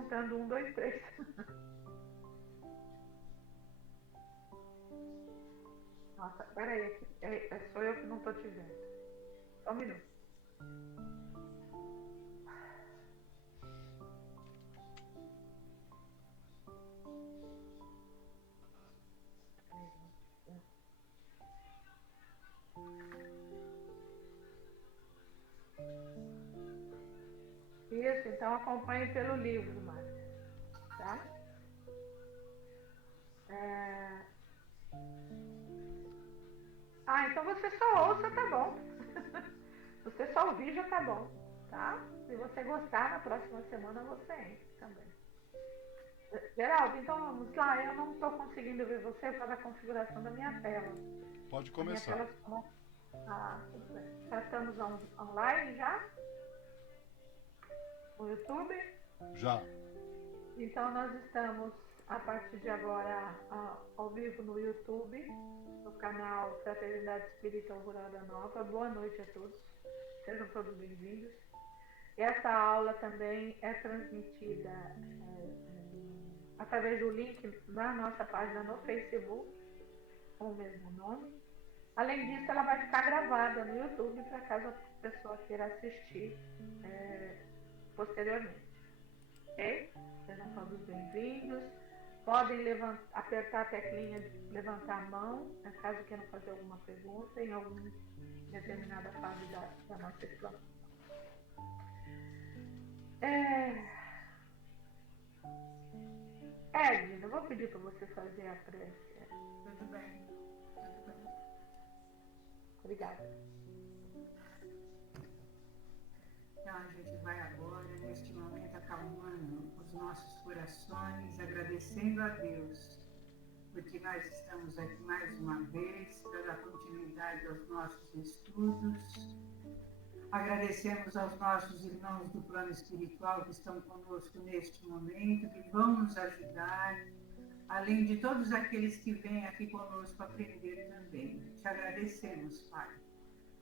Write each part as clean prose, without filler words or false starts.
contando 1, 2, 3. Nossa, peraí, sou eu que não tô te vendo. Só um minuto. Isso, então acompanhe pelo livro, Márcia. Tá? Então você só ouça, tá bom. Você só ouvir já tá bom, tá? Se você gostar, na próxima semana você entra também. Geraldo, então vamos lá. Eu não estou conseguindo ver você por causa da configuração da minha tela. Pode A minha começar. tela... tudo bem. Já estamos online já? No YouTube? Já. Então nós estamos, a partir de agora, ao vivo no YouTube, no canal Fraternidade Espírita Alvorada Nova. Boa noite a todos. Sejam todos bem-vindos. Essa aula também é transmitida através do link na nossa página no Facebook, com o mesmo nome. Além disso, ela vai ficar gravada no YouTube para caso a pessoa queira assistir posteriormente. Ok? Sejam todos bem-vindos. Podem apertar a teclinha de levantar a mão, caso queiram fazer alguma pergunta em alguma determinada fase da nossa explanação. Edna, eu vou pedir para você fazer a prece. Tudo bem. Obrigada. Então a gente vai agora, neste momento, acalmando os nossos corações, agradecendo a Deus, porque nós estamos aqui mais uma vez para dar continuidade aos nossos estudos. Agradecemos aos nossos irmãos do plano espiritual que estão conosco neste momento, que vão nos ajudar, além de todos aqueles que vêm aqui conosco aprender também. Te agradecemos, Pai,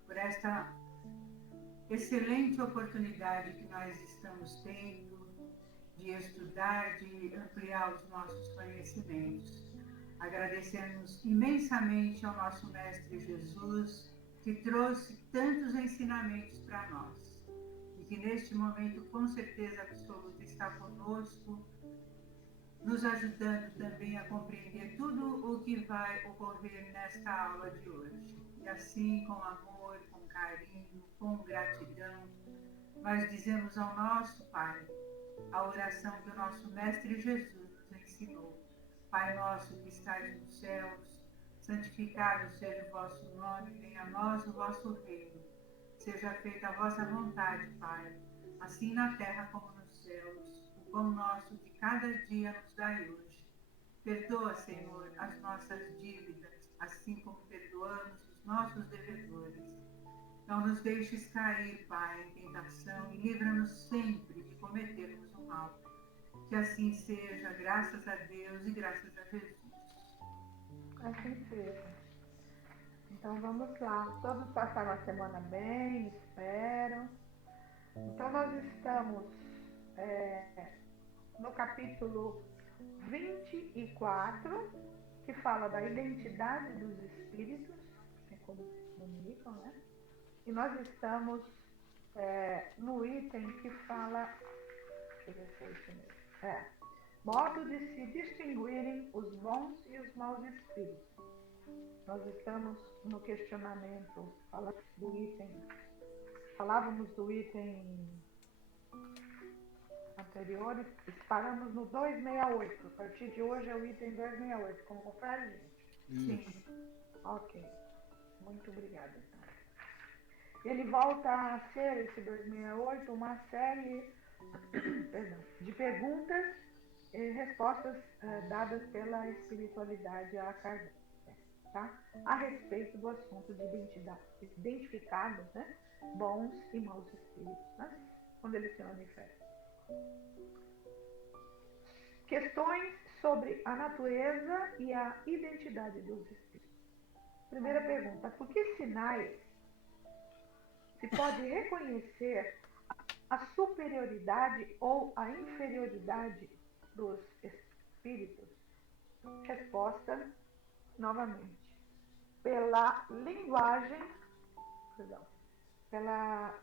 por esta excelente oportunidade que nós estamos tendo de estudar, de ampliar os nossos conhecimentos. Agradecemos imensamente ao nosso Mestre Jesus, que trouxe tantos ensinamentos para nós e que neste momento, com certeza absoluta, está conosco, nos ajudando também a compreender tudo o que vai ocorrer nesta aula de hoje. E assim, com amor, com carinho, com gratidão, nós dizemos ao nosso Pai a oração que o nosso Mestre Jesus nos ensinou. Pai nosso que estais nos céus, santificado seja o vosso nome, venha a nós o vosso reino. Seja feita a vossa vontade, Pai, assim na terra como nos céus. O pão nosso de cada dia nos dai hoje. Perdoa, Senhor, as nossas dívidas, assim como perdoamos os nossos devedores. Não nos deixes cair, Pai, em tentação e livra-nos sempre de cometermos o mal. Que assim seja, graças a Deus e graças a Jesus. Assim seja. Então vamos lá. Todos passaram a semana bem, espero. Então nós estamos no capítulo 24, que fala da identidade dos espíritos, que comunicam, né? E nós estamos no item que fala, deixa eu ver se é isso mesmo, modo de se distinguirem os bons e os maus espíritos. Nós estamos no questionamento, falávamos do item anterior e paramos no 268. A partir de hoje é o item 268. Como confere, gente? Isso. Sim. Ok. Muito obrigada. Ele volta a ser, esse 268, uma série de perguntas e respostas dadas pela espiritualidade a Kardec, tá? A respeito do assunto de identificados, né? Bons e maus espíritos, né? Quando eles se manifestam. Questões sobre a natureza e a identidade dos espíritos. Primeira pergunta: por que sinais se pode reconhecer a superioridade ou a inferioridade dos espíritos? Resposta, novamente, pela linguagem, perdão, pela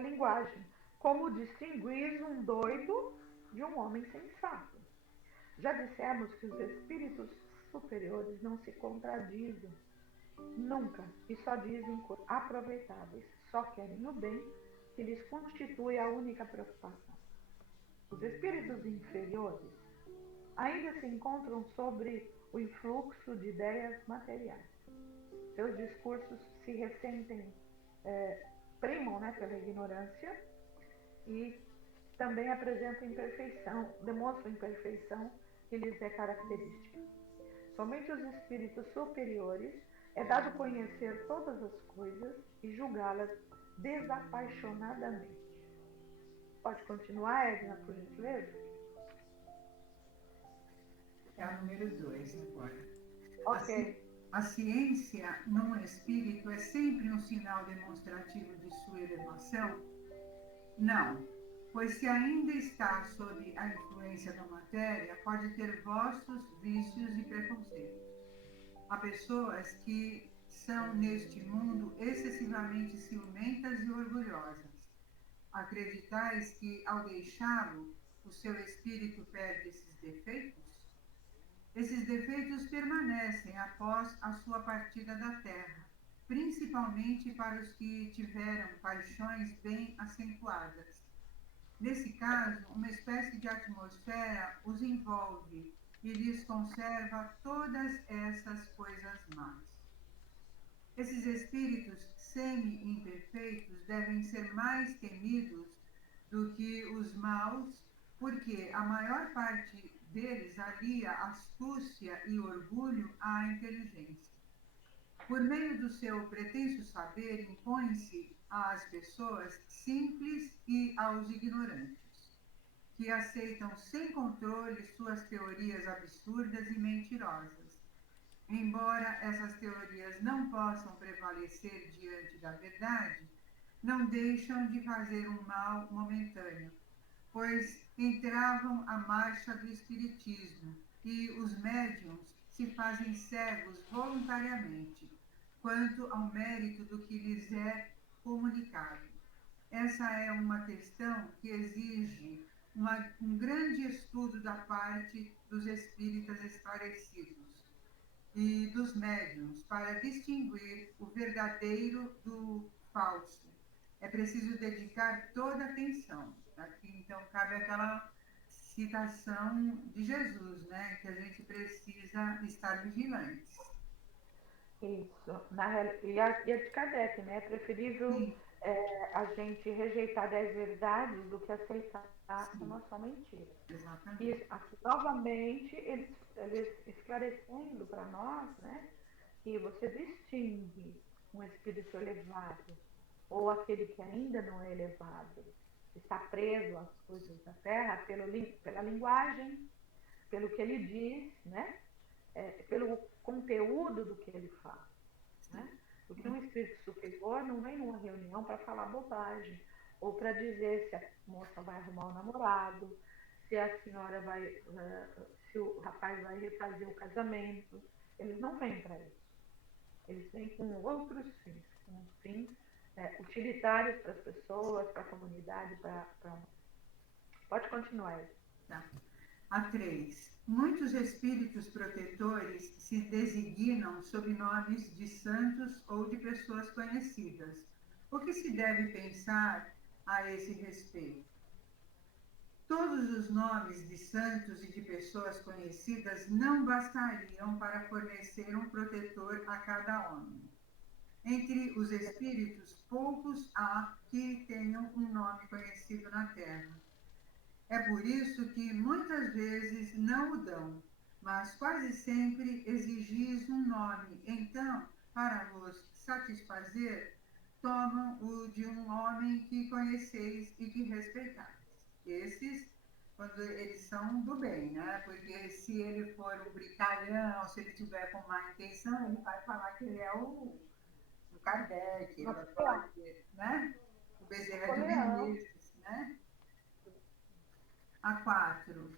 linguagem. Como distinguir um doido de um homem sensato? Já dissemos que os espíritos superiores não se contradizem, nunca, e só dizem coisas aproveitáveis, só querem o bem, que lhes constitui a única preocupação. Os espíritos inferiores ainda se encontram sobre o influxo de ideias materiais. Seus discursos se ressentem, primam, né, pela ignorância e também apresentam imperfeição, demonstram imperfeição que lhes é característica. Somente os espíritos superiores é dado conhecer todas as coisas e julgá-las desapaixonadamente. Pode continuar, Edna, por gentileza? É a número 2 agora. Ok. A ciência num espírito é sempre um sinal demonstrativo de sua elevação? Não, pois se ainda está sob a influência da matéria, pode ter vossos vícios e preconceitos. Há pessoas que são neste mundo excessivamente ciumentas e orgulhosas. Acreditais que, ao deixá-lo, o seu espírito perde esses defeitos? Esses defeitos permanecem após a sua partida da Terra, principalmente para os que tiveram paixões bem acentuadas. Nesse caso, uma espécie de atmosfera os envolve e lhes conserva todas essas coisas más. Esses espíritos semi-imperfeitos devem ser mais temidos do que os maus, porque a maior parte deles alia astúcia e orgulho à inteligência. Por meio do seu pretenso saber, impõe-se às pessoas simples e aos ignorantes, que aceitam sem controle suas teorias absurdas e mentirosas. Embora essas teorias não possam prevalecer diante da verdade, não deixam de fazer um mal momentâneo, pois entravam a marcha do espiritismo e os médiuns se fazem cegos voluntariamente quanto ao mérito do que lhes é comunicado. Essa é uma questão que exige um grande estudo da parte dos espíritas esclarecidos e dos médiuns para distinguir o verdadeiro do falso. É preciso dedicar toda a atenção. Aqui, então, cabe aquela citação de Jesus, né? Que a gente precisa estar vigilantes. Isso. E a de Kardec, né? É preferível a gente rejeitar 10 verdades do que aceitar uma só mentira. Exatamente. E aqui, novamente, eles esclarecendo para nós, né? Que você distingue um espírito elevado ou aquele que ainda não é elevado, está preso às coisas da terra pela linguagem, pelo que ele diz, né? Pelo conteúdo do que ele fala, né? Porque um espírito superior não vem numa reunião para falar bobagem, ou para dizer se a moça vai arrumar um namorado, se a senhora vai, se o rapaz vai refazer o casamento. Eles não vêm para isso. Eles vêm com outros fins, com fins utilitários para as pessoas, para a comunidade, Pode continuar. Tá. A 3. Muitos espíritos protetores se designam sob nomes de santos ou de pessoas conhecidas. O que se deve pensar a esse respeito? Todos os nomes de santos e de pessoas conhecidas não bastariam para fornecer um protetor a cada homem. Entre os espíritos, poucos há que tenham um nome conhecido na terra. É por isso que muitas vezes não o dão, mas quase sempre exigis um nome. Então, para vos satisfazer, tomam o de um homem que conheceis e que respeitais. Esses, quando eles são do bem, né? Porque se ele for um brincalhão, se ele tiver com má intenção, ele vai falar que ele é o Kardec, ele vai falar que, né? Bezerra de Napoleão. Menezes, né? A 4.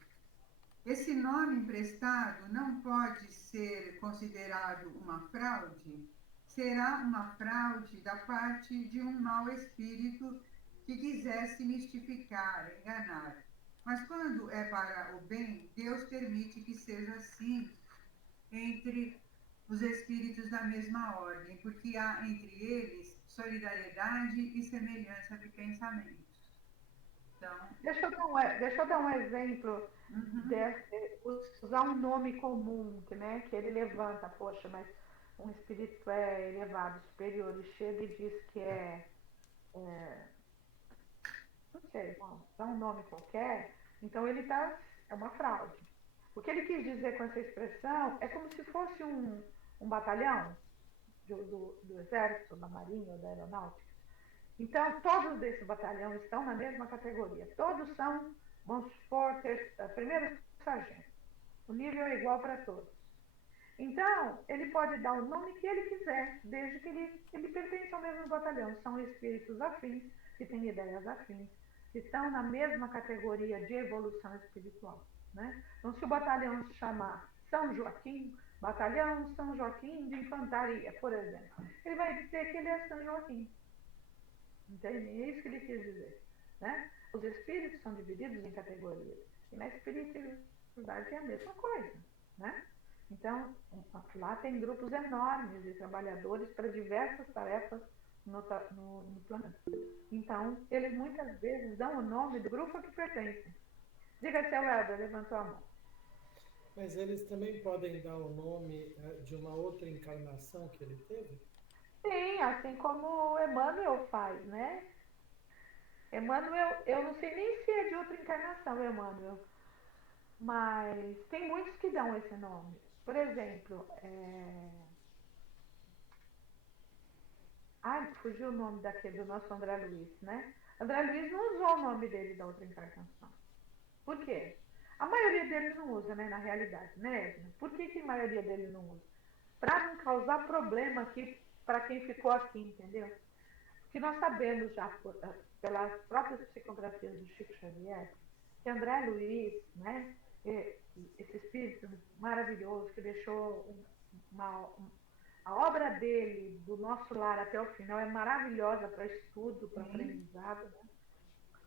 Esse nome emprestado não pode ser considerado uma fraude? Será uma fraude da parte de um mau espírito que quisesse mistificar, enganar. Mas quando é para o bem, Deus permite que seja assim entre os espíritos da mesma ordem, porque há entre eles solidariedade e semelhança de pensamentos. Então, Deixa eu dar um exemplo usar um nome comum, né, que ele levanta, poxa, mas um espírito é elevado, superior, e chega e diz que não sei, bom, dá um nome qualquer, então ele está, é uma fraude. O que ele quis dizer com essa expressão é como se fosse um batalhão do exército, da marinha ou da aeronáutica. Então, todos desse batalhão estão na mesma categoria. Todos são, vamos supor, primeiro sargento. O nível é igual para todos. Então, ele pode dar o nome que ele quiser, desde que ele pertence ao mesmo batalhão. São espíritos afins, que têm ideias afins, que estão na mesma categoria de evolução espiritual. Né? Então, se o batalhão se chamar São Joaquim, Batalhão São Joaquim de Infantaria, por exemplo, ele vai dizer que ele é São Joaquim. Entende? É isso que ele quis dizer. Né? Os espíritos são divididos em categorias. E na espiritualidade é a mesma coisa. Né? Então, lá tem grupos enormes de trabalhadores para diversas tarefas no planeta. Então, eles muitas vezes dão o nome do grupo a que pertencem. Diga, seu Helder, levantou a mão. Mas eles também podem dar o nome de uma outra encarnação que ele teve? Sim, assim como Emmanuel faz, né? Emmanuel, eu não sei nem se é de outra encarnação, Emmanuel, mas tem muitos que dão esse nome. Por exemplo, ai, fugiu o nome daquele do nosso André Luiz, né? André Luiz não usou o nome dele da outra encarnação. Por quê? A maioria deles não usa, né, na realidade, né, Edna? Por que a maioria deles não usa? Para não causar problema aqui para quem ficou aqui, entendeu? Porque nós sabemos já, pelas próprias psicografias do Chico Xavier, que André Luiz, né, esse espírito maravilhoso que deixou a obra dele, do nosso lar até o final, é maravilhosa para estudo, para aprendizado, né?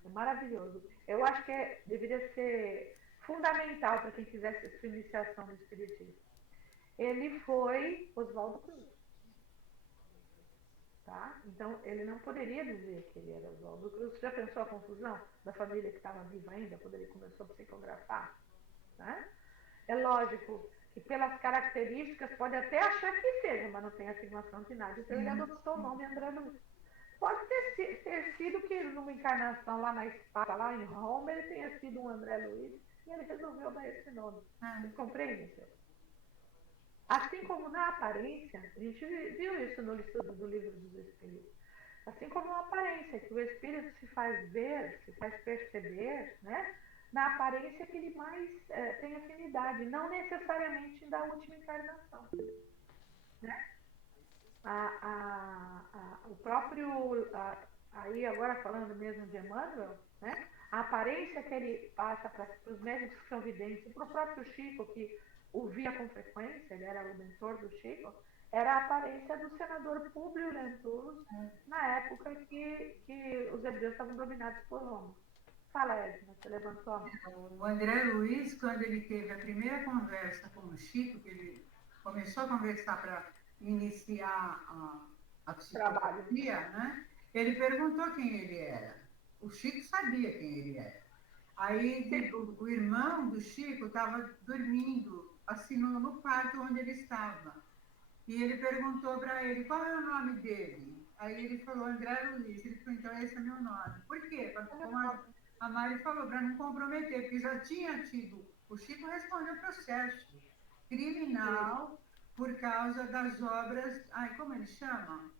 É maravilhoso. Eu acho que deveria ser fundamental para quem quisesse sua iniciação no Espiritismo. Ele foi Oswaldo Cruz. Tá? Então, ele não poderia dizer que ele era Oswaldo Cruz. Você já pensou a confusão da família que estava viva ainda, quando ele começou a psicografar? Né? É lógico que pelas características pode até achar que seja, mas não tem afirmação de nada. Então, ele adotou o nome André Luiz. Pode ter sido que numa encarnação lá na Esparta, lá em Roma, ele tenha sido um André Luiz e ele resolveu dar esse nome. Vocês compreendem, senhor? Assim como na aparência, a gente viu isso no estudo do Livro dos Espíritos, assim como na aparência, que o Espírito se faz ver, se faz perceber, né? Na aparência que ele mais tem afinidade, não necessariamente da última encarnação. Né? O próprio, aí agora falando mesmo de Emmanuel, né? A aparência que ele passa para os médicos que são videntes, para o próprio Chico, que o via com frequência, ele era o mentor do Chico, era a aparência do senador Públio Lentulus, na época que os hebreus estavam dominados por Roma. Fala, Edna, você levantou a mão. O André Luiz, quando ele teve a primeira conversa com o Chico, que ele começou a conversar para iniciar a psicografia, né? Ele perguntou quem ele era. O Chico sabia quem ele era. Aí o irmão do Chico estava dormindo, assim, no quarto onde ele estava. E ele perguntou para ele, qual é o nome dele? Aí ele falou, André Luiz. Ele falou, então esse é meu nome. Por quê? Como a Mari falou, para não comprometer, porque já tinha tido, o Chico respondeu processo criminal por causa das obras, como ele chama?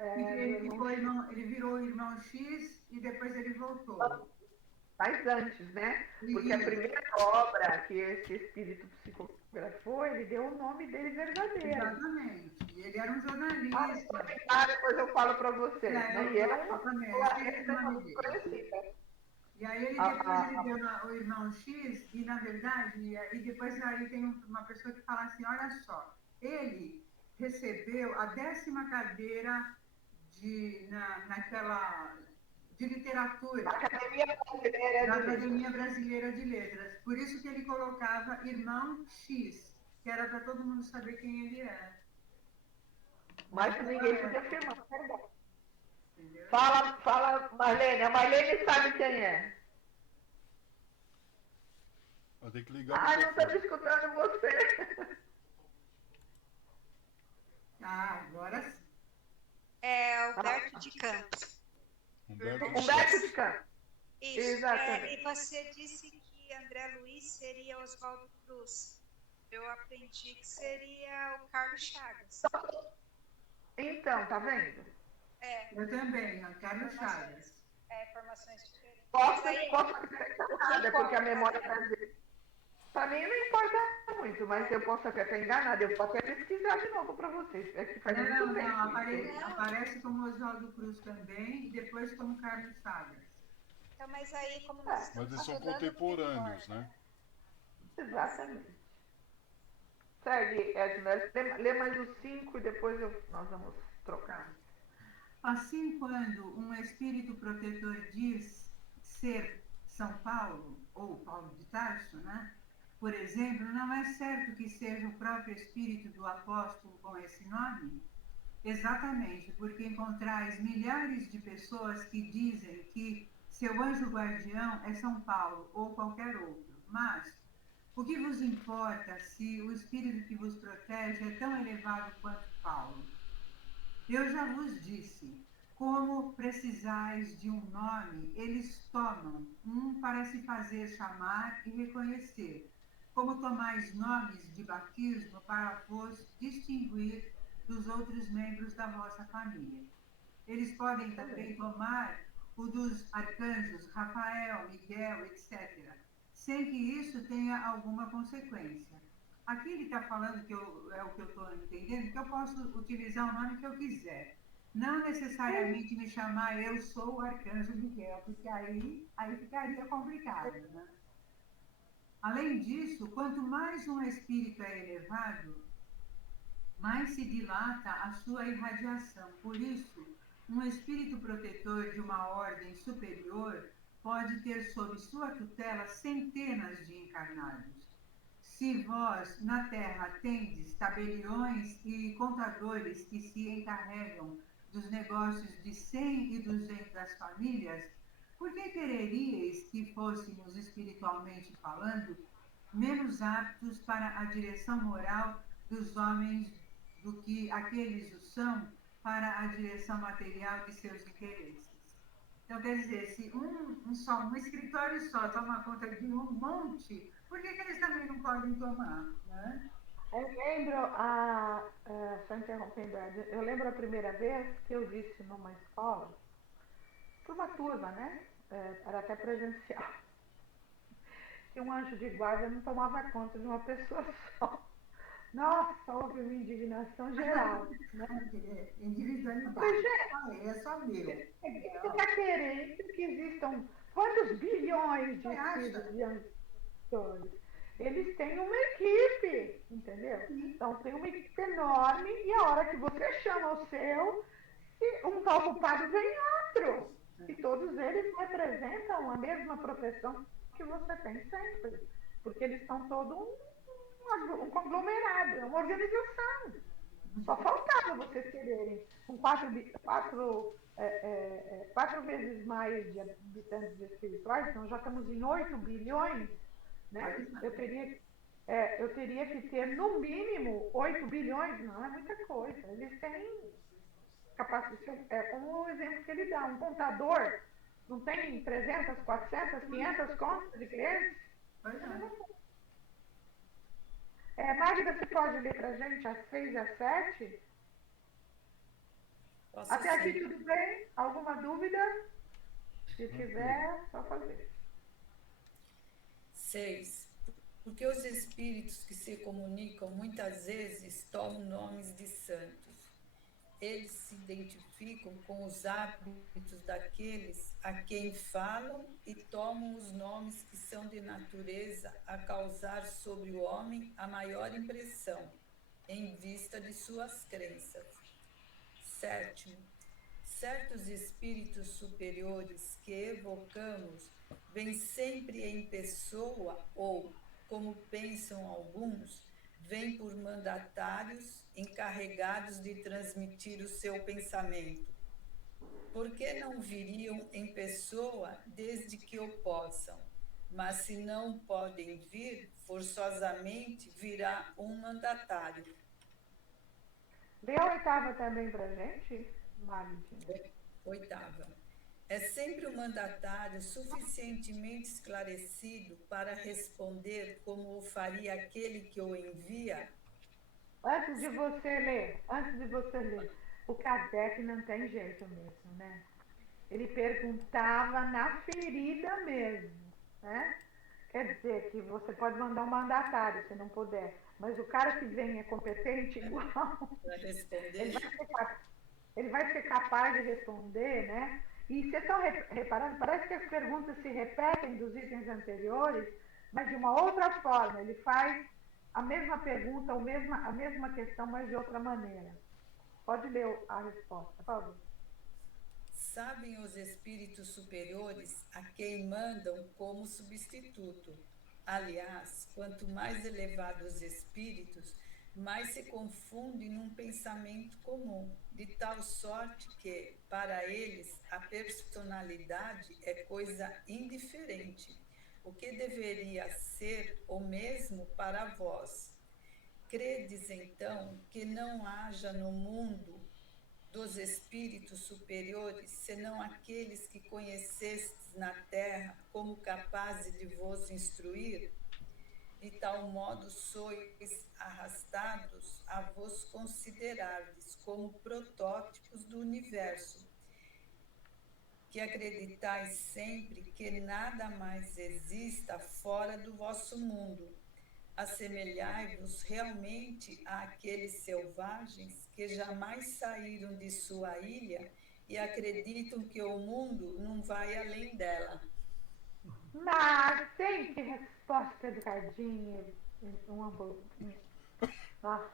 Ele virou o irmão X e depois ele voltou. mas antes, né? Porque a primeira obra que esse espírito psicografou, ele deu o nome dele verdadeiro. Exatamente. Ele era um jornalista. Depois eu falo para vocês. Né? E era uma pessoa muito conhecida. E aí ele depois ele deu o irmão X, e na verdade, e depois aí tem uma pessoa que fala assim, olha só, ele recebeu a 10ª cadeira de literatura da Academia Brasileira de Letras. Por isso que ele colocava irmão X, que era para todo mundo saber quem ele era. Mas ninguém podia afirmar, verdade. Fala, Marlene. A Marlene sabe quem é. Eu tenho que ligar. Não estou escutando você. Agora sim. É Alberto de Campos. Humberto de Campos. Isso. Exatamente. E você disse que André Luiz seria Oswaldo Cruz. Eu aprendi que seria o Carlos Chagas. Então, tá vendo? Eu também, o Carlos Chagas. Informações diferentes. Posso acreditar nada, porque a memória brasileira. Para mim não importa muito, mas eu posso até enganada. Eu posso até pesquisar de novo para vocês. É que faz muito tempo. Aparece como Oswaldo Cruz também, e depois como Carlos Chagas. Então, mas aí, como nós Mas eles são contemporâneos, né? Exatamente. Segue, Edna. Lê mais os 5 e depois nós vamos trocar. Assim, quando um espírito protetor diz ser São Paulo, ou Paulo de Tarso, né? Por exemplo, não é certo que seja o próprio espírito do apóstolo com esse nome? Exatamente, porque encontrais milhares de pessoas que dizem que seu anjo guardião é São Paulo ou qualquer outro. Mas o que vos importa se o espírito que vos protege é tão elevado quanto Paulo? Eu já vos disse, como precisais de um nome, eles tomam um para se fazer chamar e reconhecer, como tomais nomes de batismo para vos distinguir dos outros membros da vossa família. Eles podem também tomar o dos arcanjos Rafael, Miguel, etc., sem que isso tenha alguma consequência. Aqui ele está falando, é o que eu estou entendendo, que eu posso utilizar o nome que eu quiser. Não necessariamente me chamar eu sou o arcanjo Miguel, porque aí ficaria complicado, né? Além disso, quanto mais um espírito é elevado, mais se dilata a sua irradiação. Por isso, um espírito protetor de uma ordem superior pode ter sob sua tutela centenas de encarnados. Se vós, na Terra, tendes tabeliões e contadores que se encarregam dos negócios de 100 e 200 famílias, por que quereríeis que fôssemos, espiritualmente falando, menos aptos para a direção moral dos homens do que aqueles o são para a direção material de seus interesses? Então, quer dizer, se um escritório só toma conta de um monte, por que eles também não podem tomar, né? Eu lembro, só interrompendo, eu lembro a primeira vez que eu disse numa escola, para uma turma, né? Era até presencial, que um anjo de guarda não tomava conta de uma pessoa só. Nossa, houve uma indignação geral. Né? Individualidade. É só meu. Ele está querendo que existam quantos bilhões de espíritos de anjos? Eles têm uma equipe, entendeu? Então tem uma equipe enorme e a hora que você chama o seu, um está ocupado vem outro. E todos eles representam a mesma profissão que você tem sempre. Porque eles são todo um conglomerado, uma organização. Só faltava vocês quererem, com 4 vezes mais de habitantes espirituais, então já estamos em 8 bilhões, né? Eu teria que ter, no mínimo, 8 bilhões, não é muita coisa. Eles têm capacidade, como o exemplo que ele dá, um contador não tem 300, 400, 500 contas de clientes? Magda, você pode ler para a gente as 6 e as 7? Até aqui tudo bem? Alguma dúvida? Se tiver, só fazer. 6. Porque os espíritos que se comunicam muitas vezes tomam nomes de santos. Eles se identificam com os hábitos daqueles a quem falam e tomam os nomes que são de natureza a causar sobre o homem a maior impressão, em vista de suas crenças. 7. Certos espíritos superiores que evocamos vêm sempre em pessoa ou, como pensam alguns, vêm por mandatários encarregados de transmitir o seu pensamento. Por que não viriam em pessoa desde que o possam? Mas se não podem vir, forçosamente virá um mandatário. Lê a oitava também pra gente, Magdina. 8ª. É sempre o mandatário suficientemente esclarecido para responder como o faria aquele que o envia? Antes de você ler, o Kardec não tem jeito mesmo, né? Ele perguntava na ferida mesmo, né? Quer dizer que você pode mandar um mandatário se não puder, mas o cara que vem é competente igual. Para responder? Ele vai ser capaz de responder, né? E vocês estão reparando, parece que as perguntas se repetem dos itens anteriores, mas de uma outra forma. Ele faz a mesma pergunta, a mesma questão, mas de outra maneira. Pode ler a resposta, por favor. Sabem os espíritos superiores a quem mandam como substituto. Aliás, quanto mais elevados os espíritos, mais se confundem num pensamento comum, de tal sorte que, para eles, a personalidade é coisa indiferente, o que deveria ser o mesmo para vós. Credes, então, que não haja no mundo dos espíritos superiores, senão aqueles que conhecestes na terra como capazes de vos instruir? De tal modo sois arrastados a vos considerardes como protótipos do universo, que acreditais sempre que nada mais exista fora do vosso mundo. Assemelhai-vos realmente àqueles selvagens que jamais saíram de sua ilha e acreditam que o mundo não vai além dela. Mas tem que resposta educadinha. Nossa.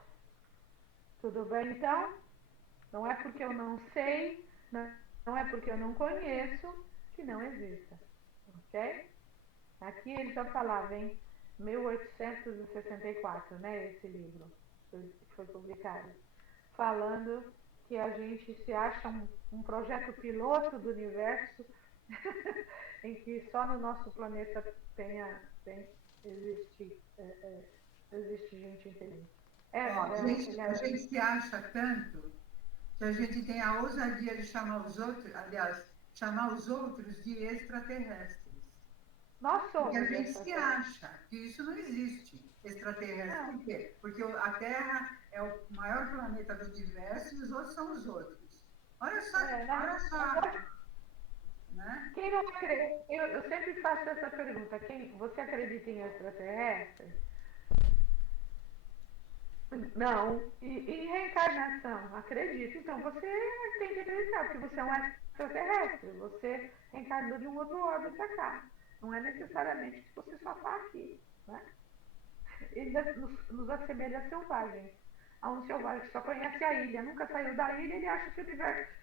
Tudo bem, então? Não é porque eu não sei, não é porque eu não conheço, que não exista. Ok? Aqui ele já falava em 1864, né? Esse livro foi publicado. Falando que a gente se acha um projeto piloto do universo em que só no nosso planeta existe gente inteligente. A gente se acha tanto que a gente tem a ousadia de chamar os outros, aliás, chamar os outros de extraterrestres. Nós somos. Porque a gente se acha que isso não existe, extraterrestre. Não. Por quê? Porque a Terra é o maior planeta do universo e os outros são os outros. Olha só, olha só. Né? Quem não acredita, eu sempre faço essa pergunta, você acredita em extraterrestres? Não. E reencarnação? Acredito. Então você tem que acreditar, porque você é um extraterrestre, você reencarnou de um outro órbita pra cá. Não é necessariamente que você só está aqui. Né? Ele nos assemelha a selvagens. A um selvagem que só conhece a ilha, nunca saiu da ilha, ele acha que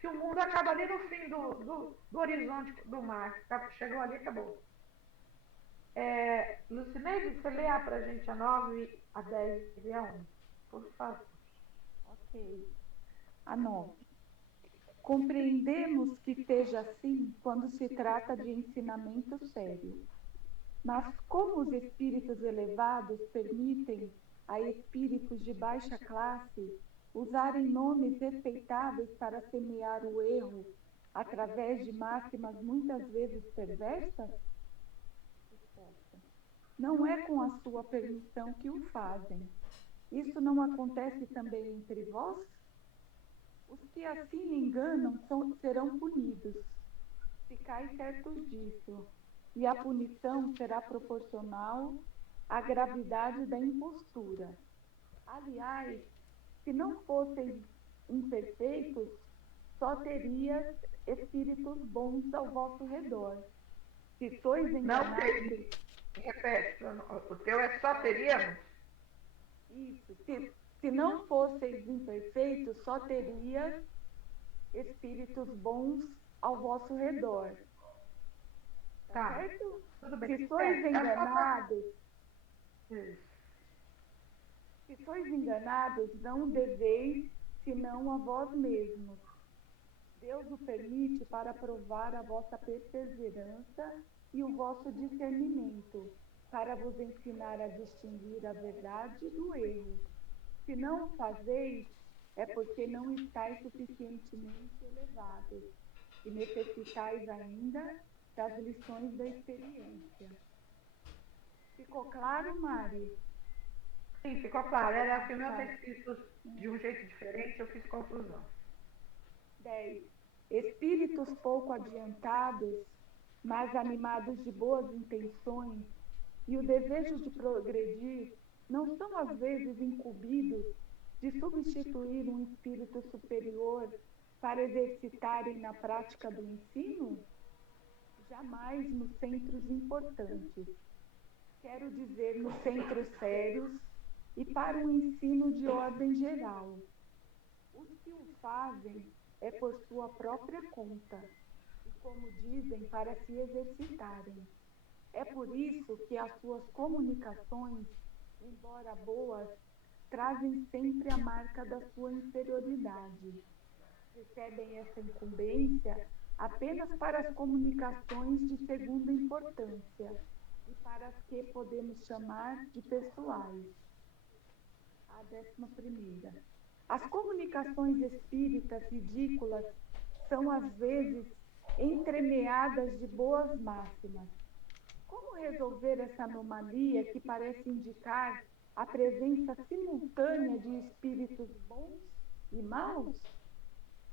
o mundo acaba ali no fim do horizonte do mar. Chegou ali e acabou. Lucineide, você lê pra gente a 9, a 10 e a 11, por favor. Ok. A 9. Compreendemos que esteja assim quando se trata de ensinamento sério. Mas como os espíritos elevados permitem a espíritos de baixa classe usarem nomes respeitáveis para semear o erro através de máximas muitas vezes perversas? Não é com a sua permissão que o fazem. Isso não acontece também entre vós? Os que assim enganam serão punidos. Ficai certos disso. e a punição será proporcional à gravidade da impostura. Aliás, se não fossem imperfeitos, só terias espíritos bons ao vosso redor. Se sois Não enganados... teria. Repete, o teu é só teríamos? Isso. Se não fosseis imperfeitos, só terias espíritos bons ao vosso redor. Tá. Certo? Tudo bem. Se sois enganados, Isso. se sois enganados, não deveis senão a vós mesmos. Deus o permite para provar a vossa perseverança e o vosso discernimento, para vos ensinar a distinguir a verdade do erro. Se não o fazeis, é porque não estáis suficientemente elevados e necessitais ainda das lições da experiência. Ficou claro, Mari? Sim, ficou claro. Era que o meu está escrito de um jeito diferente, eu fiz confusão. 10. Espíritos pouco adiantados, mas animados de boas intenções e o desejo de progredir, não são às vezes incumbidos de substituir um espírito superior para exercitarem na prática do ensino? Jamais nos centros importantes. Quero dizer, nos centros sérios e para o ensino de ordem geral. Os que o fazem é por sua própria conta e, como dizem, para se exercitarem. É por isso que as suas comunicações, embora boas, trazem sempre a marca da sua inferioridade. Recebem essa incumbência apenas para as comunicações de segunda importância e para as que podemos chamar de pessoais. A 11ª. As comunicações espíritas ridículas são às vezes entremeadas de boas máximas. Como resolver essa anomalia que parece indicar a presença simultânea de espíritos bons e maus?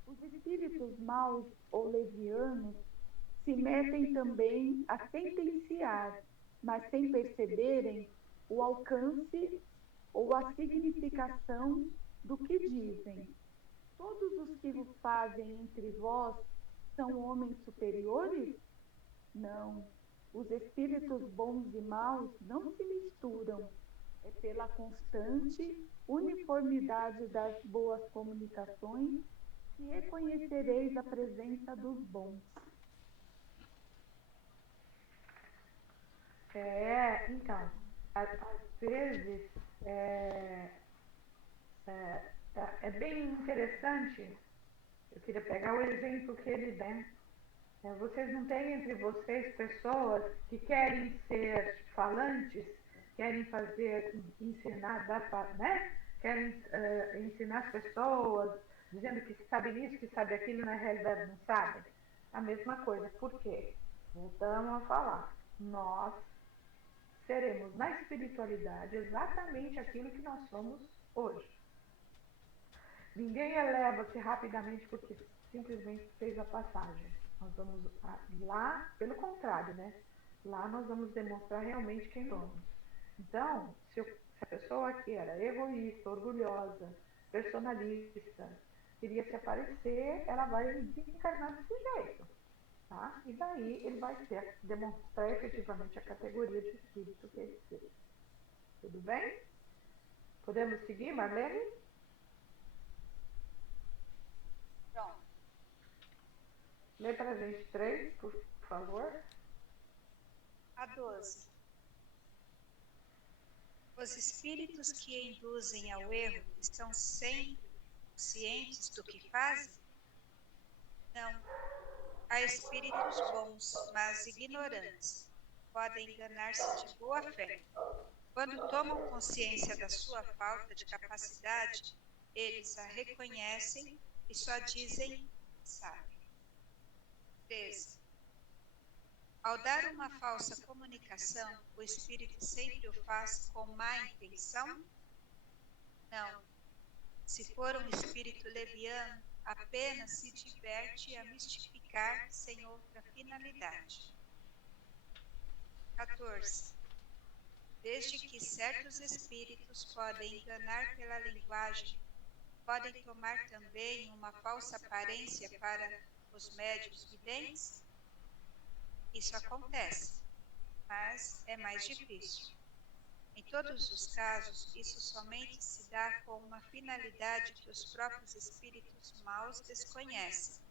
Os espíritos maus ou levianos se metem também a sentenciar, mas sem perceberem o alcance ou a significação do que dizem. Todos os que o fazem entre vós são homens superiores? Não. Os espíritos bons e maus não se misturam. É pela constante uniformidade das boas comunicações que reconhecereis a presença dos bons. Então, às vezes é bem interessante. Eu queria pegar o exemplo que ele dá. Vocês não têm entre vocês pessoas que querem ser falantes, querem ensinar, né? Querem ensinar as pessoas, dizendo que sabe isso, que sabe aquilo, na realidade não sabem? A mesma coisa. Por quê? Voltamos a falar. Nós seremos na espiritualidade exatamente aquilo que nós somos hoje. Ninguém eleva-se rapidamente porque simplesmente fez a passagem. Nós vamos lá, pelo contrário, né? Lá nós vamos demonstrar realmente quem somos. Então, se a pessoa que era egoísta, orgulhosa, personalista, queria se aparecer, ela vai desencarnar desse jeito. Tá? E daí ele vai demonstrar efetivamente a categoria de espírito que ele seja. Tudo bem? Podemos seguir, Marlene? Pronto. Lê para a gente 3, por favor. A 12. Os espíritos que induzem ao erro estão sempre cientes do que fazem? Não. Há espíritos bons, mas ignorantes. Podem enganar-se de boa fé. Quando tomam consciência da sua falta de capacidade, eles a reconhecem e só dizem sabe. 13. Ao dar uma falsa comunicação, o espírito sempre o faz com má intenção? Não. Se for um espírito leviano, apenas se diverte a mistificar sem outra finalidade. 14. Desde que certos espíritos podem enganar pela linguagem, podem tomar também uma falsa aparência para os médiuns videntes? Isso acontece, mas é mais difícil. Em todos os casos, isso somente se dá com uma finalidade que os próprios espíritos maus desconhecem,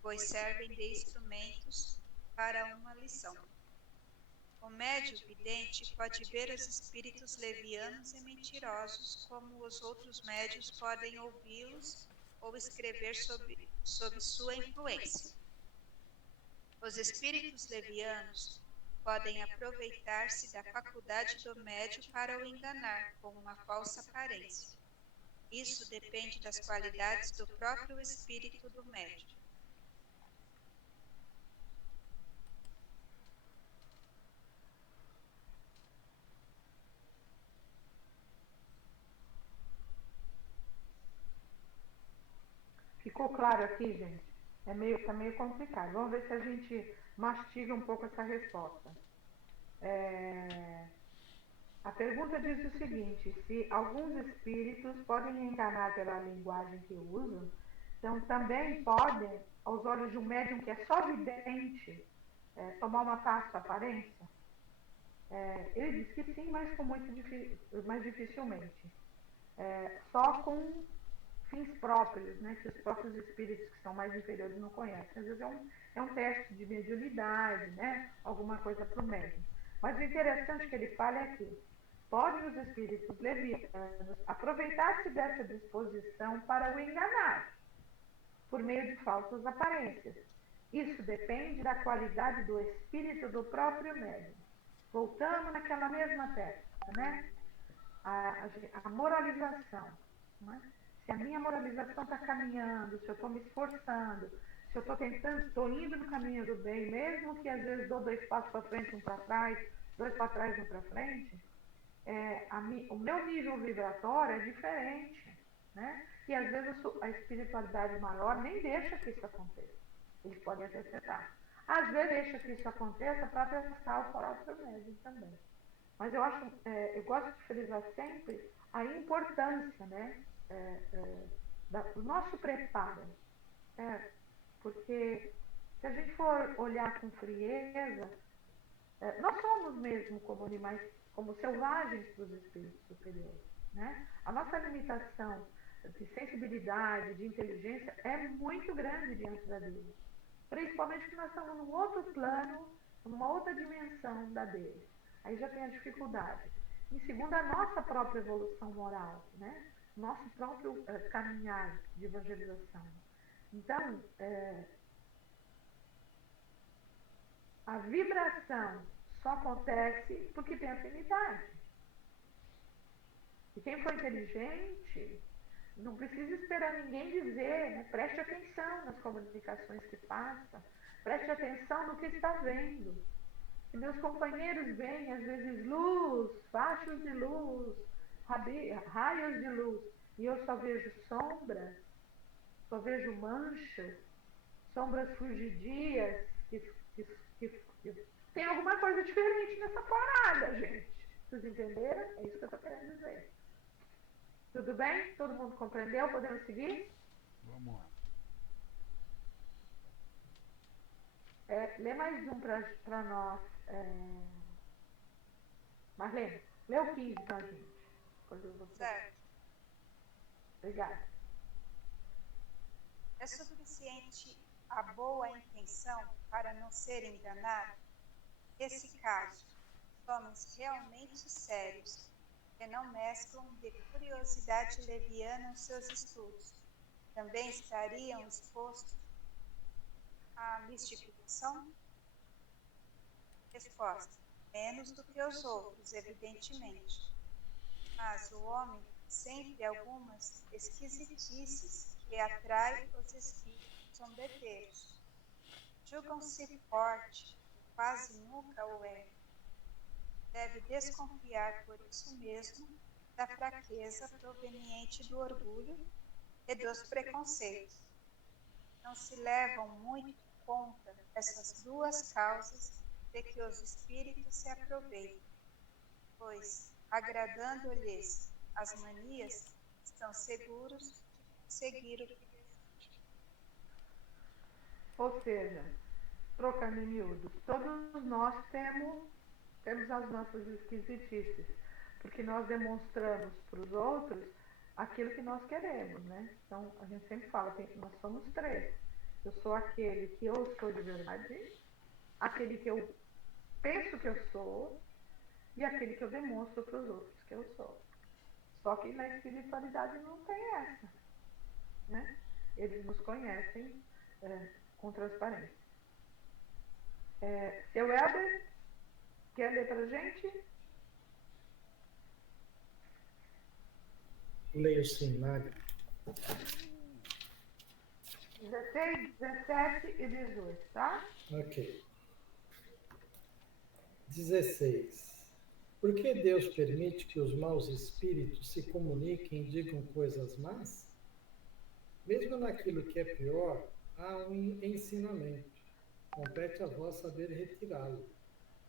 pois servem de instrumentos para uma lição. O médium vidente pode ver os espíritos levianos e mentirosos, como os outros médiuns podem ouvi-los ou escrever sob sua influência. Os espíritos levianos podem aproveitar-se da faculdade do médium para o enganar com uma falsa aparência. Isso depende das qualidades do próprio espírito do médium. Ficou claro aqui, gente? Tá meio complicado. Vamos ver se a gente mastiga um pouco essa resposta. A pergunta diz o seguinte: se alguns espíritos podem enganar pela linguagem que usam, então também podem, aos olhos de um médium que é só vidente, tomar uma falsa aparência? Ele diz que sim, mas mais dificilmente. Só com fins próprios, né, que os próprios espíritos que são mais inferiores não conhecem. Às vezes é um teste de mediunidade, né, alguma coisa para o médium. Mas o interessante que ele fala é que podem os espíritos levianos aproveitar-se dessa disposição para o enganar, por meio de falsas aparências. Isso depende da qualidade do espírito do próprio médium. Voltamos naquela mesma testa, né? A moralização, né? Se a minha moralização está caminhando, se eu estou me esforçando, se eu estou tentando, estou indo no caminho do bem, mesmo que às vezes dou 2 passos para frente, 1 para trás, 2 para trás, 1 para frente, o meu nível vibratório é diferente, né? E às vezes a espiritualidade maior nem deixa que isso aconteça. Eles podem até tentar. Às vezes deixa que isso aconteça para testar o próprio médium também. Mas eu gosto de frisar sempre a importância, né, do nosso preparo. Porque se a gente for olhar com frieza, nós somos mesmo como animais, como selvagens para os espíritos superiores, né? A nossa limitação de sensibilidade, de inteligência é muito grande diante da deles. Principalmente porque nós estamos num outro plano, numa outra dimensão da deles. Aí já tem a dificuldade. Em segundo, a nossa própria evolução moral, né? Nosso próprio caminhar de evangelização. Então, a vibração só acontece porque tem afinidade. E quem for inteligente não precisa esperar ninguém dizer, né? Preste atenção nas comunicações que passa, preste atenção no que está vendo. E meus companheiros veem, às vezes, luz, fachos de luz, raios de luz, e eu só vejo sombras, só vejo manchas, sombras fugidias, que tem alguma coisa diferente nessa parada, gente. Vocês entenderam? É isso que eu estou querendo dizer. Tudo bem? Todo mundo compreendeu? Podemos seguir? Vamos lá. Lê mais um para nós. Marlene, lê o 15 para a gente. Certo. Obrigada. É suficiente a boa intenção para não ser enganado? Nesse caso, homens realmente sérios, que não mesclam de curiosidade leviana os seus estudos, também estariam expostos à mistificação? Resposta: menos do que os outros, evidentemente. Mas o homem sempre algumas esquisitices que atraem os espíritos zombeteiros. Julgam-se forte, quase nunca o é. Deve desconfiar por isso mesmo da fraqueza proveniente do orgulho e dos preconceitos. Não se levam muito em conta essas duas causas de que os espíritos se aproveitem, pois, agradando-lhes as manias, estão seguros de seguir o que desejam. Ou seja, trocando em miúdos, todos nós temos as nossas esquisitices, porque nós demonstramos para os outros aquilo que nós queremos, né? Então, a gente sempre fala, nós somos três. Eu sou aquele que eu sou de verdade, aquele que eu penso que eu sou e aquele que eu demonstro para os outros que eu sou. Só que na espiritualidade não tem essa, né? Eles nos conhecem com transparência. Seu Helder, quer ler para a gente? Leio sim, Nádia. 16, 17 e 18, tá? Ok. 16. Por que Deus permite que os maus espíritos se comuniquem e digam coisas más? Mesmo naquilo que é pior, há um ensinamento. Compete a vós saber retirá-lo.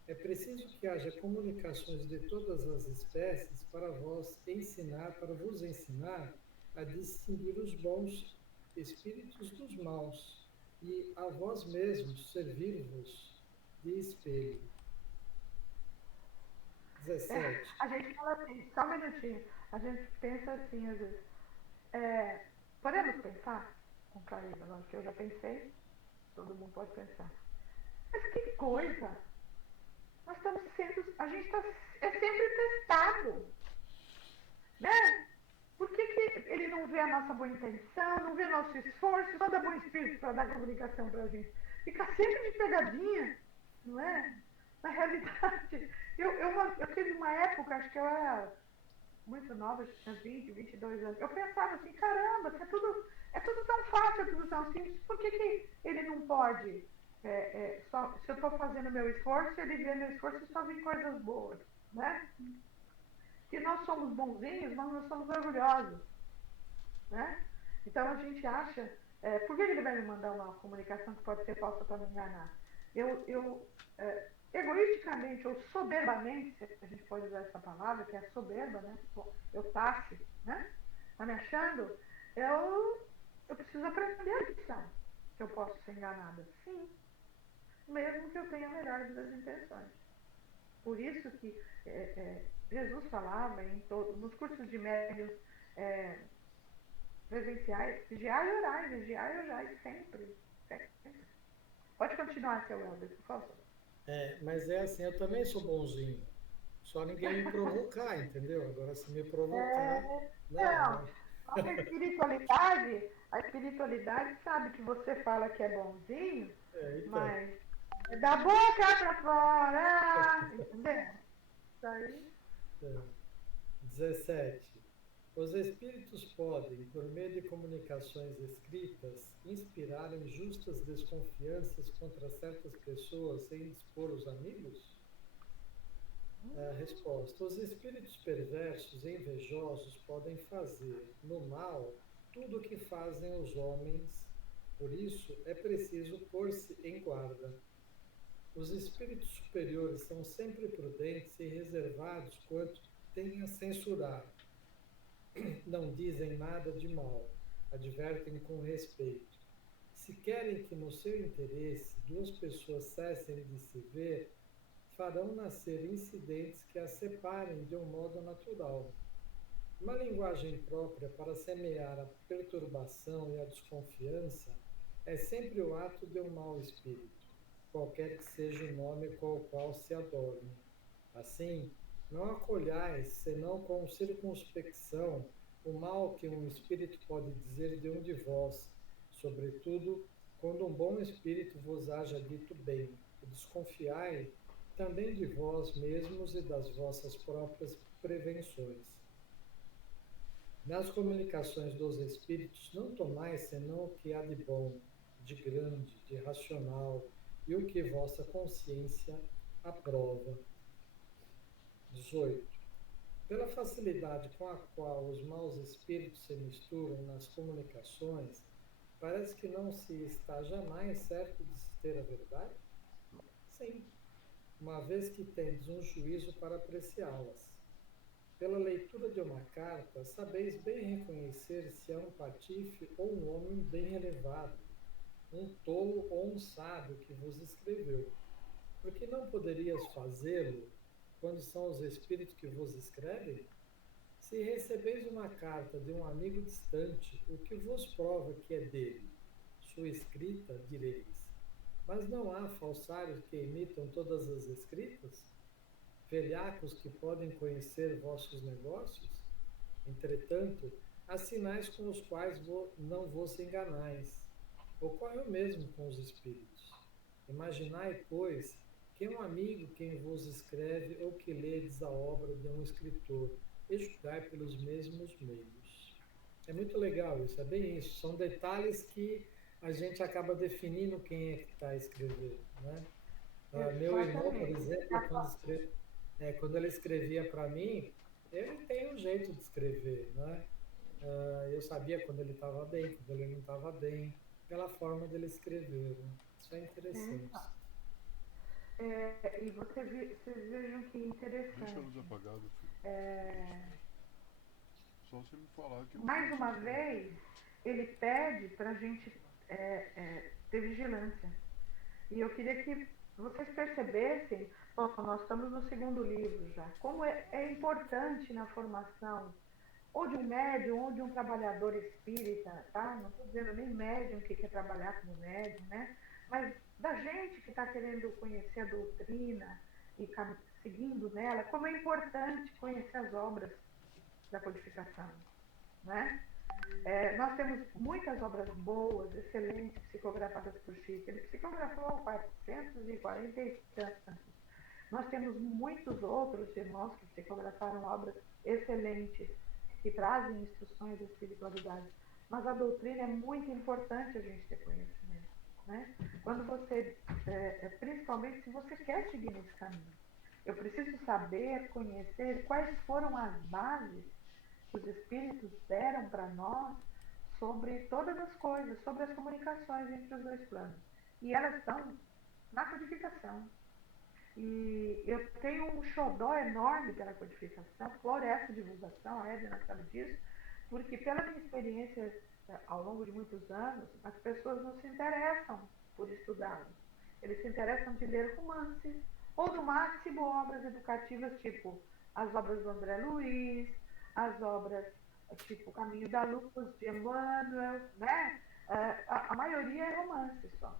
É preciso que haja comunicações de todas as espécies para vos ensinar a distinguir os bons espíritos dos maus e a vós mesmos servir-vos de espelho. 17. A gente fala assim, só um minutinho, a gente pensa assim às vezes. Podemos pensar com clareza, não, que eu já pensei, todo mundo pode pensar. Mas que coisa! Nós estamos sendo, a gente é sempre testado, né? Por que ele não vê a nossa boa intenção, não vê nosso esforço, manda bom espírito para dar comunicação para a gente? Fica sempre de pegadinha, não é? Na realidade, eu tive uma época, acho que eu era muito nova, acho que tinha 20, 22 anos, eu pensava assim, caramba, é tudo tão fácil, é tudo tão simples, por que ele não pode? Se eu estou fazendo meu esforço, ele vê meu esforço e só vê coisas boas, né? Se nós somos bonzinhos, mas nós somos orgulhosos, né? Então a gente acha, por que ele vai me mandar uma comunicação que pode ser falsa para me enganar? Egoisticamente ou soberbamente, se a gente pode usar essa palavra, que é soberba, né? Eu taxe, né? Tá me achando? Eu preciso aprender a lição, que eu posso ser enganada. Sim. Mesmo que eu tenha a melhor das intenções. Por isso que Jesus falava nos cursos de médiuns presenciais, vigiai e orai sempre. Pode continuar, seu Helder, por favor. Mas é assim, eu também sou bonzinho. Só ninguém me provocar, entendeu? Agora, se me provocar... Não, a espiritualidade sabe que você fala que é bonzinho, então. mas é da boca pra fora, entendeu? Isso aí. 17. Os espíritos podem, por meio de comunicações escritas, inspirar injustas desconfianças contra certas pessoas sem expor os amigos? Resposta. Os espíritos perversos e invejosos podem fazer, no mal, tudo o que fazem os homens. Por isso, é preciso pôr-se em guarda. Os espíritos superiores são sempre prudentes e reservados quanto têm a censurar. Não dizem nada de mal, advertem com respeito. Se querem que no seu interesse duas pessoas cessem de se ver, farão nascer incidentes que as separem de um modo natural. Uma linguagem própria para semear a perturbação e a desconfiança é sempre o ato de um mau espírito, qualquer que seja o nome com o qual se adorne. Assim, não acolhais, senão com circunspecção, o mal que um espírito pode dizer de um de vós, sobretudo quando um bom espírito vos haja dito bem, e desconfiai também de vós mesmos e das vossas próprias prevenções. Nas comunicações dos espíritos, não tomais senão o que há de bom, de grande, de racional, e o que vossa consciência aprova. 18. Pela facilidade com a qual os maus espíritos se misturam nas comunicações, parece que não se está jamais certo de se ter a verdade? Sim. uma vez que tendes um juízo para apreciá-las. Pela leitura de uma carta, sabeis bem reconhecer se é um patife ou um homem bem relevado, um tolo ou um sábio que vos escreveu. Porque não poderias fazê-lo quando são os espíritos que vos escrevem? Se recebeis uma carta de um amigo distante, o que vos prova que é dele? Sua escrita, direis. Mas não há falsários que imitam todas as escritas? Velhacos que podem conhecer vossos negócios? Entretanto, há sinais com os quais não vos enganais. Ocorre o mesmo com os espíritos. Imaginai, pois, que é um amigo quem vos escreve ou que ledes a obra de um escritor, e julgai pelos mesmos meios. É muito legal isso, é bem isso. São detalhes que a gente acaba definindo quem é que está escrevendo, né? Meu irmão, por exemplo, quando ele escrevia para mim, ele tem um jeito de escrever, né? Eu sabia quando ele estava bem, quando ele não estava bem, pela forma dele escrever, né? Isso é interessante. E vocês vejam que interessante. Deixa a luz apagada, filho. Só você me falar que eu... Mais uma vez, ele pede para a gente ter vigilância. E eu queria que vocês percebessem, nós estamos no segundo livro já, como é importante na formação ou de um médium ou de um trabalhador espírita, tá? Não estou dizendo nem médium que quer trabalhar como médium, né? Mas da gente que está querendo conhecer a doutrina e seguindo nela, como é importante conhecer as obras da codificação, né? Nós temos muitas obras boas, excelentes, psicografadas por Chico. Ele psicografou 440 e tantos. Nós temos muitos outros irmãos que psicografaram obras excelentes, que trazem instruções da espiritualidade. Mas a doutrina é muito importante a gente ter conhecimento, né? Quando você, principalmente se você quer seguir nesse caminho. Eu preciso saber, conhecer quais foram as bases que os espíritos deram para nós sobre todas as coisas, sobre as comunicações entre os dois planos. E elas estão na codificação. E eu tenho um xodó enorme pela codificação, por essa divulgação, a Edna sabe disso, porque pela minha experiência ao longo de muitos anos, as pessoas não se interessam por estudá-lo. Eles se interessam de ler romances, ou no máximo obras educativas, tipo as obras do André Luiz, as obras tipo Caminho da Luz, de Emmanuel, né? A maioria é romance só.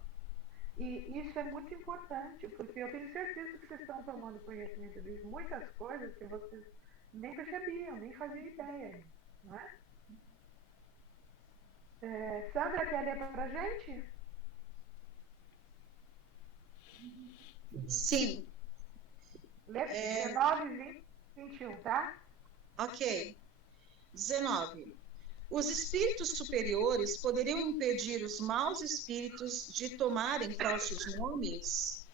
E isso é muito importante, porque eu tenho certeza que vocês estão tomando conhecimento de muitas coisas que vocês nem percebiam, nem faziam ideia, não é? Sandra, quer ler para a gente? Sim. Lê 19, 20, 21, tá? Ok. 19. Os espíritos superiores poderiam impedir os maus espíritos de tomarem falsos nomes?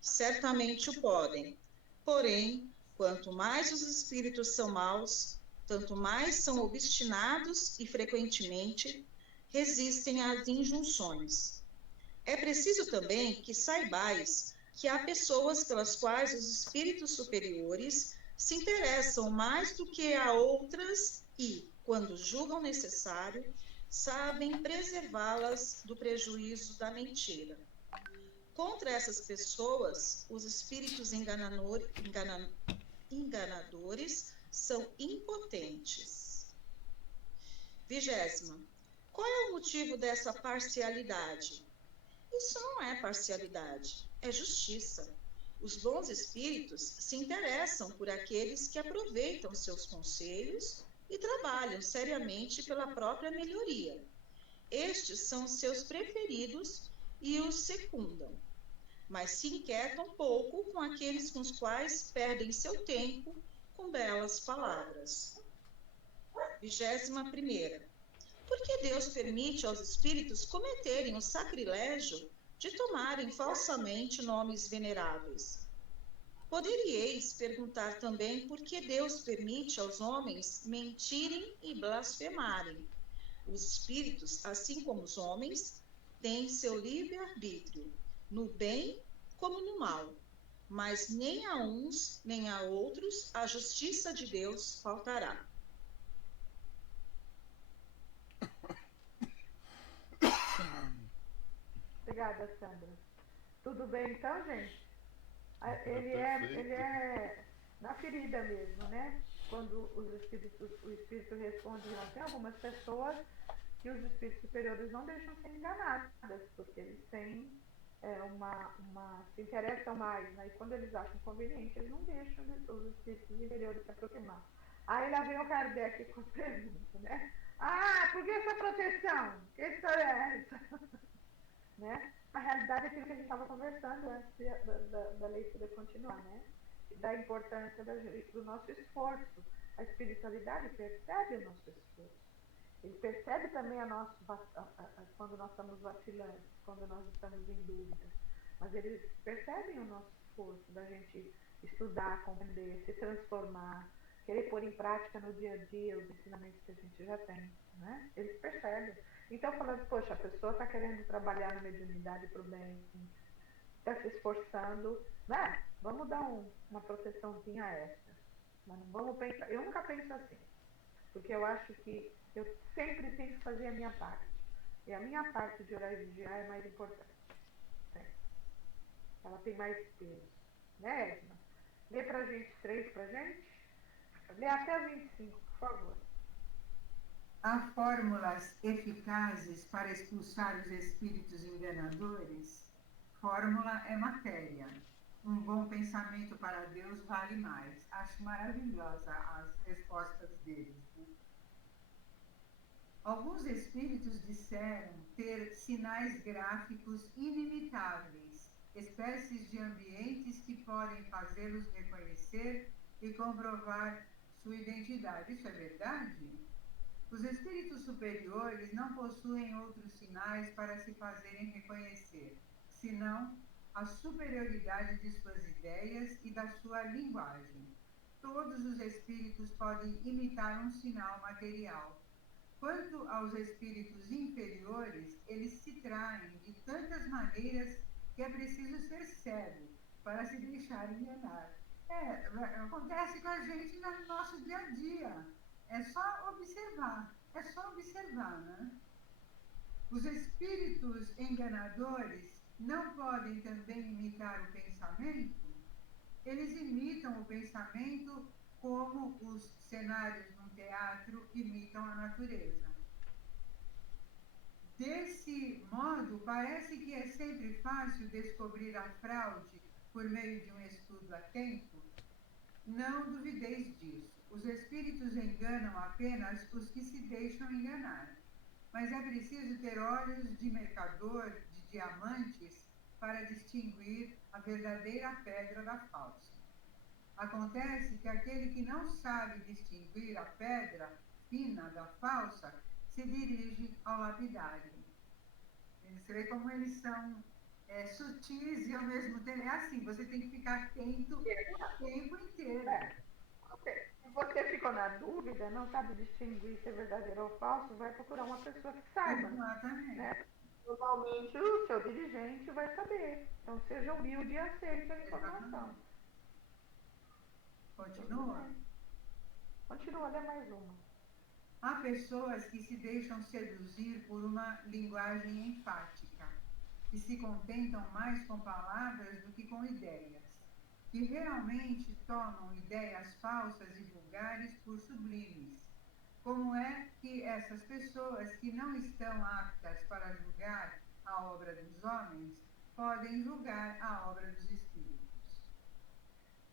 Certamente o podem. Porém, quanto mais os espíritos são maus, tanto mais são obstinados e frequentemente resistem às injunções. É preciso também que saibais que há pessoas pelas quais os espíritos superiores se interessam mais do que a outras e, quando julgam necessário, sabem preservá-las do prejuízo da mentira. Contra essas pessoas, os espíritos enganadores são impotentes. 20ª. Qual é o motivo dessa parcialidade? Isso não é parcialidade, é justiça. Os bons espíritos se interessam por aqueles que aproveitam seus conselhos e trabalham seriamente pela própria melhoria. Estes são seus preferidos e os secundam, mas se inquietam pouco com aqueles com os quais perdem seu tempo com belas palavras. 21ª. Por que Deus permite aos espíritos cometerem o sacrilégio de tomarem falsamente nomes veneráveis? Poderíeis perguntar também por que Deus permite aos homens mentirem e blasfemarem. Os espíritos, assim como os homens, têm seu livre-arbítrio, no bem como no mal. mas nem a uns nem a outros a justiça de Deus faltará. Obrigada, Sandra. Tudo bem então, gente? Ele Perfeito. é na ferida mesmo, né? Quando o espírito responde, não, tem algumas pessoas que os espíritos superiores não deixam ser enganadas, porque eles têm se interessam mais, né? E quando eles acham conveniente, eles não deixam os espíritos inferiores se aproximar. Aí lá vem o Kardec com a pergunta, né? Ah, por que essa proteção? Que história é essa? Né? Na realidade, é aquilo que a gente estava conversando antes da leitura continuar, né? Da importância do nosso esforço. A espiritualidade percebe o nosso esforço. Ele percebe também quando nós estamos vacilantes, quando nós estamos em dúvida. Mas eles percebem o nosso esforço da gente estudar, compreender, se transformar, querer pôr em prática no dia a dia os ensinamentos que a gente já tem. Né? Eles percebem. Então, falando, poxa, a pessoa está querendo trabalhar na mediunidade para o bem, está se esforçando, né? Vamos dar uma proteçãozinha extra. Mas não vamos pensar. Eu nunca penso assim, porque eu acho que eu sempre tenho que fazer a minha parte. E a minha parte de orar e vigiar é mais importante. Sempre. Ela tem mais peso. Né, Edna? Lê pra gente 3 pra gente. Lê até 25, por favor. Há fórmulas eficazes para expulsar os espíritos enganadores? Fórmula é matéria. Um bom pensamento para Deus vale mais. Acho maravilhosa as respostas deles. Né? Alguns espíritos disseram ter sinais gráficos inimitáveis, espécies de ambientes que podem fazê-los reconhecer e comprovar sua identidade. Isso é verdade? Os espíritos superiores não possuem outros sinais para se fazerem reconhecer, senão a superioridade de suas ideias e da sua linguagem. Todos os espíritos podem imitar um sinal material. Quanto aos espíritos inferiores, eles se traem de tantas maneiras que é preciso ser cego para se deixar enganar. Acontece com a gente no nosso dia a dia. É só observar, né? Os espíritos enganadores não podem também imitar o pensamento? Eles imitam o pensamento como os cenários num teatro imitam a natureza. Desse modo, parece que é sempre fácil descobrir a fraude por meio de um estudo atento. Não duvideis disso. Os espíritos enganam apenas os que se deixam enganar. Mas é preciso ter olhos de mercador de diamantes para distinguir a verdadeira pedra da falsa. Acontece que aquele que não sabe distinguir a pedra fina da falsa se dirige ao lapidário. Você vê como eles são sutis e ao mesmo tempo. É assim, você tem que ficar atento o tempo inteiro. Se você ficou na dúvida, não sabe distinguir se é verdadeiro ou falso, vai procurar uma pessoa que saiba. Exatamente. Né? Normalmente o seu dirigente vai saber. Então seja humilde e aceite a informação. Continua? Continua, lê mais uma. Há pessoas que se deixam seduzir por uma linguagem enfática, que se contentam mais com palavras do que com ideias, que realmente tomam ideias falsas e vulgares por sublimes. Como é que essas pessoas que não estão aptas para julgar a obra dos homens podem julgar a obra dos espíritos?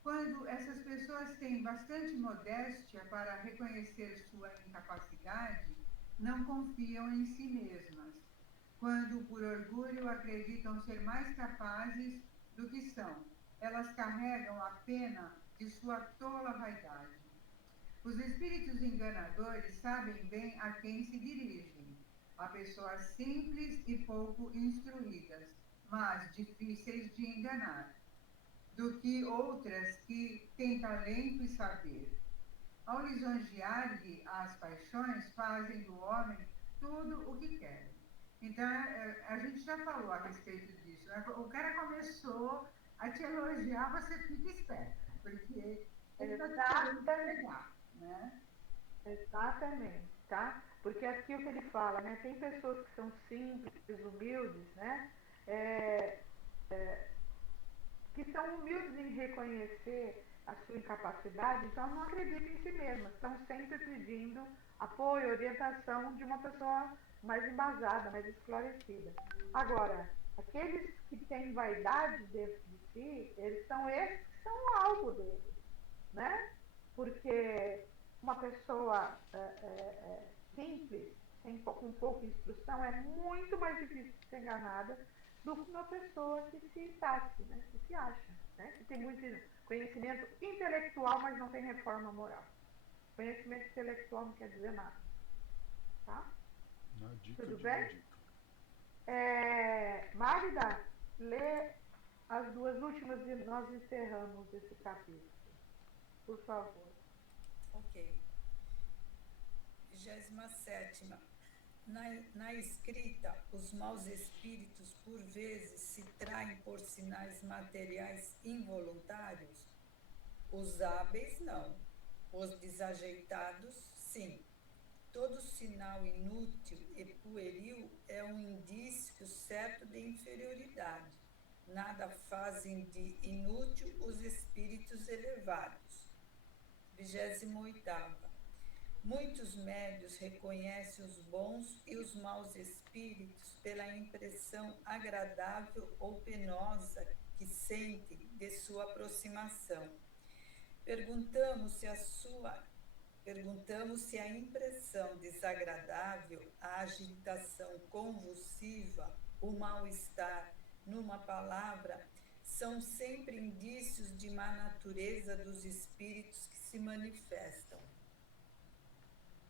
Quando essas pessoas têm bastante modéstia para reconhecer sua incapacidade, não confiam em si mesmas. Quando, por orgulho, acreditam ser mais capazes do que são, elas carregam a pena de sua tola vaidade. Os espíritos enganadores sabem bem a quem se dirigem, a pessoas simples e pouco instruídas, mas difíceis de enganar, do que outras que têm talento e saber. Ao lisonjear-lhe as paixões, fazem do homem tudo o que querem. Então, a gente já falou a respeito disso. O cara começou a te elogiar, você fica esperta, porque ele está te pegar, né? Exatamente, tá? Porque aqui o que ele fala, né? Tem pessoas que são simples, humildes, né? É, que são humildes em reconhecer a sua incapacidade, então não acreditam em si mesmas, estão sempre pedindo apoio, orientação de uma pessoa mais embasada, mais esclarecida. Agora, aqueles que têm vaidade dentro de si, eles são esses que são o alvo deles, né? Porque uma pessoa simples, com pouca instrução, é muito mais difícil de ser enganada do que uma pessoa que se taxe, né? Que se acha, né? Que tem muito conhecimento intelectual, mas não tem reforma moral. Conhecimento intelectual não quer dizer nada, tá? Na dica Tudo de bem? uma dica. Magda, lê as duas últimas e nós encerramos esse capítulo. Por favor. Ok. 27ª. Na escrita, os maus espíritos por vezes se traem por sinais materiais involuntários. Os hábeis não. Os desajeitados, sim. Todo sinal inútil e pueril é um indício certo de inferioridade. Nada fazem de inútil os espíritos elevados. 28ª. Muitos médios reconhecem os bons e os maus espíritos pela impressão agradável ou penosa que sentem de sua aproximação. Perguntamos se a impressão desagradável, a agitação convulsiva, o mal-estar, numa palavra, são sempre indícios de má natureza dos espíritos que se manifestam.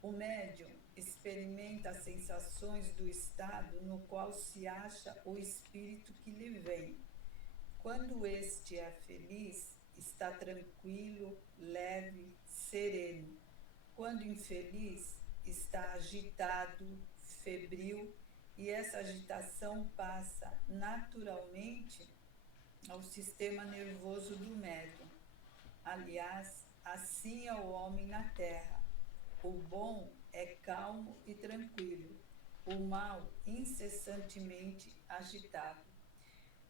O médium experimenta as sensações do estado no qual se acha o espírito que lhe vem. Quando este é feliz, está tranquilo, leve, sereno. Quando infeliz, está agitado, febril, e essa agitação passa naturalmente ao sistema nervoso do médium. Aliás, assim é o homem na terra. O bom é calmo e tranquilo, o mal incessantemente agitado.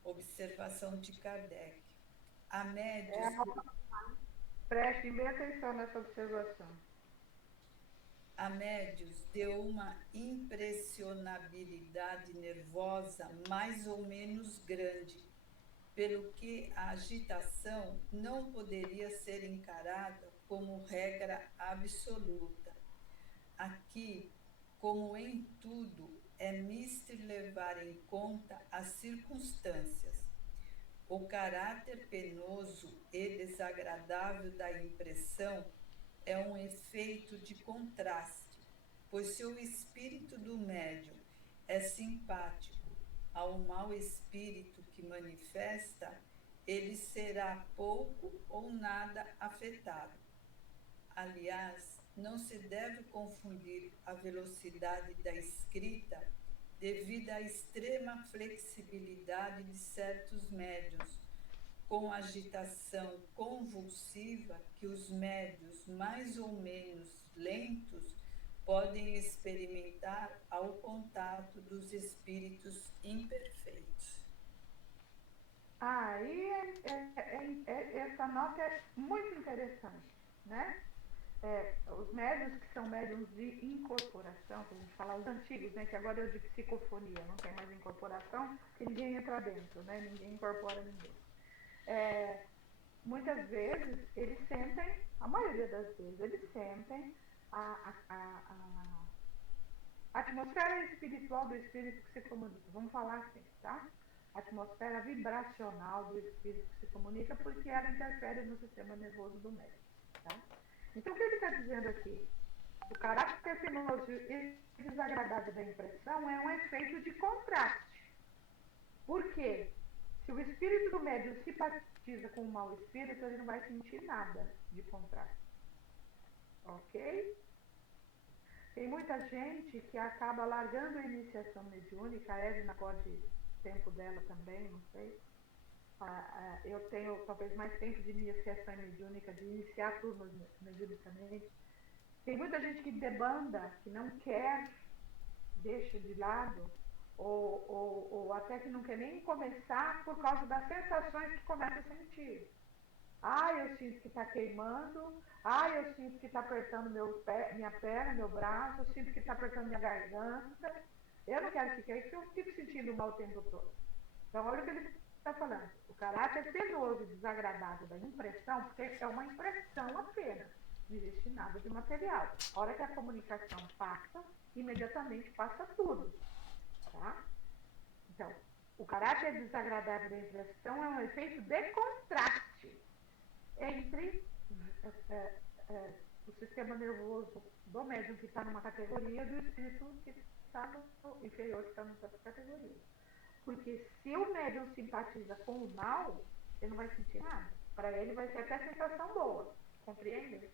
Observação de Kardec. Há médios... Prestem bem atenção nessa observação. Há médios de uma impressionabilidade nervosa mais ou menos grande, pelo que a agitação não poderia ser encarada como regra absoluta. Aqui, como em tudo, é mister levar em conta as circunstâncias. O caráter penoso e desagradável da impressão é um efeito de contraste, pois se o espírito do médium é simpático ao mau espírito que manifesta, ele será pouco ou nada afetado. Aliás, não se deve confundir a velocidade da escrita devido à extrema flexibilidade de certos médiuns, com a agitação convulsiva que os médiuns mais ou menos lentos podem experimentar ao contato dos espíritos imperfeitos. Aí essa nota é muito interessante, né? Os médiuns que são médiuns de incorporação, que a gente fala os antigos, né? Que agora é de psicofonia, não tem mais incorporação, que ninguém entra dentro, né? Ninguém incorpora ninguém. Muitas vezes eles sentem, a maioria das vezes, eles sentem a atmosfera espiritual do espírito que se comunica. Vamos falar assim, tá? A atmosfera vibracional do espírito que se comunica, porque ela interfere no sistema nervoso do médium, tá? Então, o que ele está dizendo aqui? O caráter penoso e desagradável da impressão é um efeito de contraste. Por quê? Se o espírito do médium simpatiza com o mau espírito, ele não vai sentir nada de contraste. Ok? Tem muita gente que acaba largando a iniciação mediúnica, a Edna pode tempo dela também, não sei. eu tenho talvez mais tempo de iniciação mediúnica, de iniciar turmas mediunicamente. Tem muita gente que debanda, que não quer, deixa de lado, ou até que não quer nem começar por causa das sensações que começa a sentir. Eu sinto que está queimando, eu sinto que está apertando minha perna, meu braço, eu sinto que está apertando minha garganta. Eu não quero ficar isso, eu fico sentindo mal o tempo todo. Então, olha o que ele está falando. O caráter penoso e desagradável da impressão, porque é uma impressão apenas, não existe nada de material. A hora que a comunicação passa, imediatamente passa tudo. Tá? Então, o caráter desagradável da impressão é um efeito de contraste entre o sistema nervoso do médium que está numa categoria e do espírito que está no inferior, que está noutra categoria. Porque se o médium simpatiza com o mal, ele não vai sentir nada. Para ele vai ser até sensação boa. Compreende?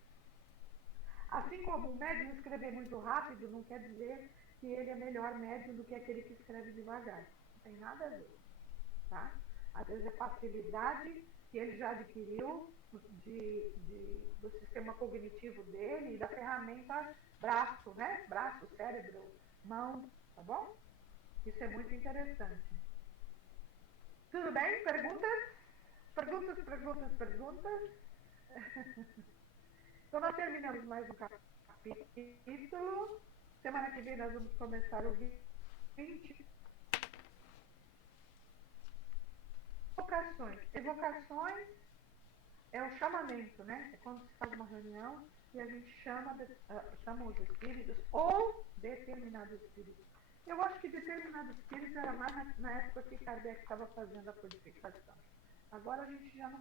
Assim como o médium escrever muito rápido não quer dizer que ele é melhor médium do que aquele que escreve devagar. Não tem nada a ver. Tá? Às vezes é facilidade que ele já adquiriu do sistema cognitivo dele e da ferramenta braço, né? Braço, cérebro, mão, tá bom? Isso é muito interessante. Tudo bem? Perguntas? Perguntas? Então nós terminamos mais um capítulo. Semana que vem nós vamos começar o 20. Evocações é o chamamento, né? É quando se faz uma reunião e a gente chama os espíritos ou determinados espíritos. Eu acho que determinados espíritos era mais na época que Kardec estava fazendo a codificação. Agora a gente já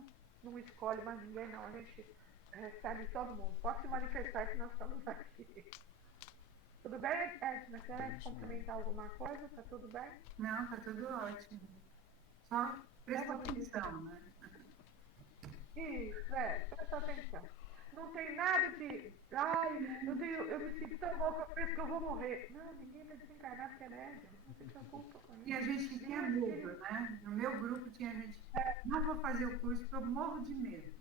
não escolhe mais ninguém, não. A gente recebe todo mundo. Pode se manifestar que nós estamos aqui. Tudo bem, Edna? Quer complementar alguma coisa? Tá tudo bem? Não, tá tudo ótimo. Só presta atenção, né? Isso, presta atenção. Não tem nada de, eu me sinto tão mal que eu penso que eu vou morrer. Não, ninguém vai desencarnar porque é médium. Não se preocupa com isso. E a gente tinha dúvida, né? No meu grupo tinha gente, não vou fazer o curso porque eu morro de medo.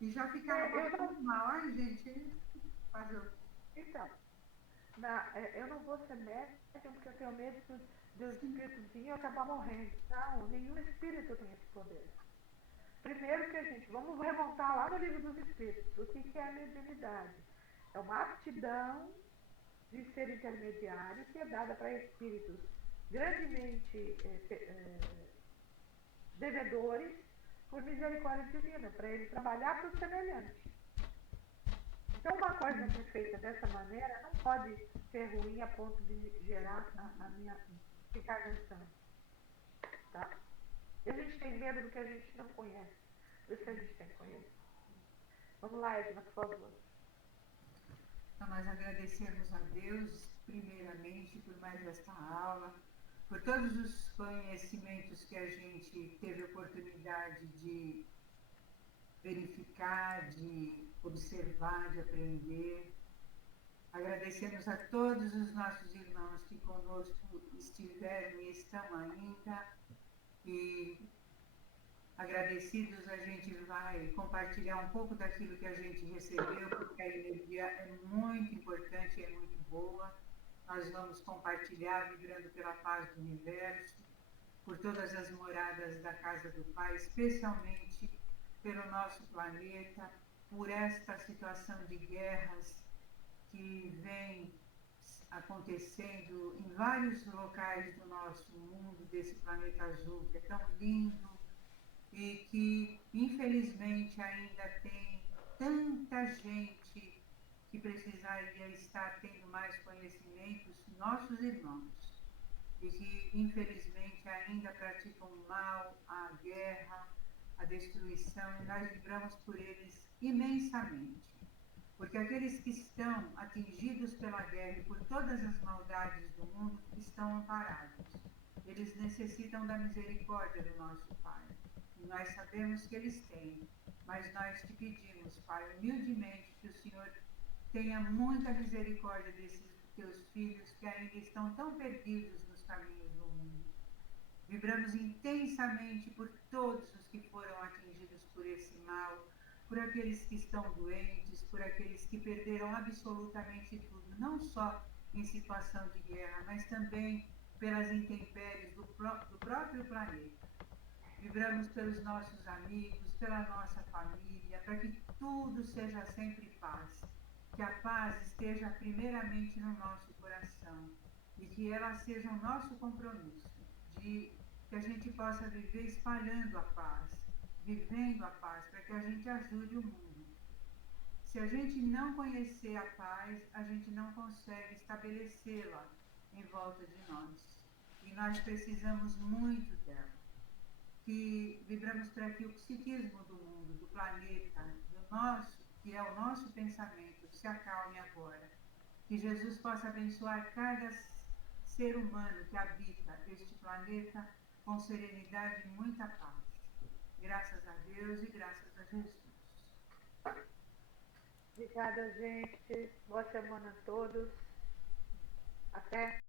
E já ficava mal. Ai, gente, fazer o curso. Então, eu não vou ser médium porque eu tenho medo dos espíritos virem e acabar morrendo. Não, nenhum espírito tem esse poder. Primeiro que vamos remontar lá no livro dos espíritos. O que é a mediunidade? É uma aptidão de ser intermediário que é dada para espíritos grandemente devedores por misericórdia divina, para ele trabalhar para o semelhante. Então, uma coisa que é feita dessa maneira não pode ser ruim a ponto de gerar a minha encarnação. Tá? E a gente tem medo do que a gente não conhece. Por isso que a gente tem que conhecer. Vamos lá, Edna, por favor. Então, nós agradecemos a Deus, primeiramente, por mais esta aula, por todos os conhecimentos que a gente teve oportunidade de verificar, de observar, de aprender. Agradecemos a todos os nossos irmãos que conosco estiveram e estão ainda. E agradecidos, a gente vai compartilhar um pouco daquilo que a gente recebeu, porque a energia é muito importante, é muito boa. Nós vamos compartilhar, vibrando pela paz do universo, por todas as moradas da casa do Pai, especialmente pelo nosso planeta, por esta situação de guerras que vem acontecendo em vários locais do nosso mundo, desse planeta azul, que é tão lindo e que, infelizmente, ainda tem tanta gente que precisaria estar tendo mais conhecimentos, nossos irmãos, e que, infelizmente, ainda praticam o mal, a guerra, a destruição, e nós vibramos por eles imensamente. Porque aqueles que estão atingidos pela guerra e por todas as maldades do mundo estão amparados. Eles necessitam da misericórdia do nosso Pai. E nós sabemos que eles têm. Mas nós te pedimos, Pai, humildemente, que o Senhor tenha muita misericórdia desses teus filhos que ainda estão tão perdidos nos caminhos do mundo. Vibramos intensamente por todos os que foram atingidos por esse mal, por aqueles que estão doentes, por aqueles que perderam absolutamente tudo, não só em situação de guerra, mas também pelas intempéries do próprio planeta. Vibramos pelos nossos amigos, pela nossa família, para que tudo seja sempre paz. Que a paz esteja primeiramente no nosso coração e que ela seja o nosso compromisso, de que a gente possa viver espalhando a paz, vivendo a paz, para que a gente ajude o mundo. Se a gente não conhecer a paz, a gente não consegue estabelecê-la em volta de nós. E nós precisamos muito dela. Que vibramos para que o psiquismo do mundo, do planeta, do nosso, que é o nosso pensamento, se acalme agora. Que Jesus possa abençoar cada ser humano que habita este planeta com serenidade e muita paz. Graças a Deus e graças a Jesus. Obrigada, gente. Boa semana a todos. Até.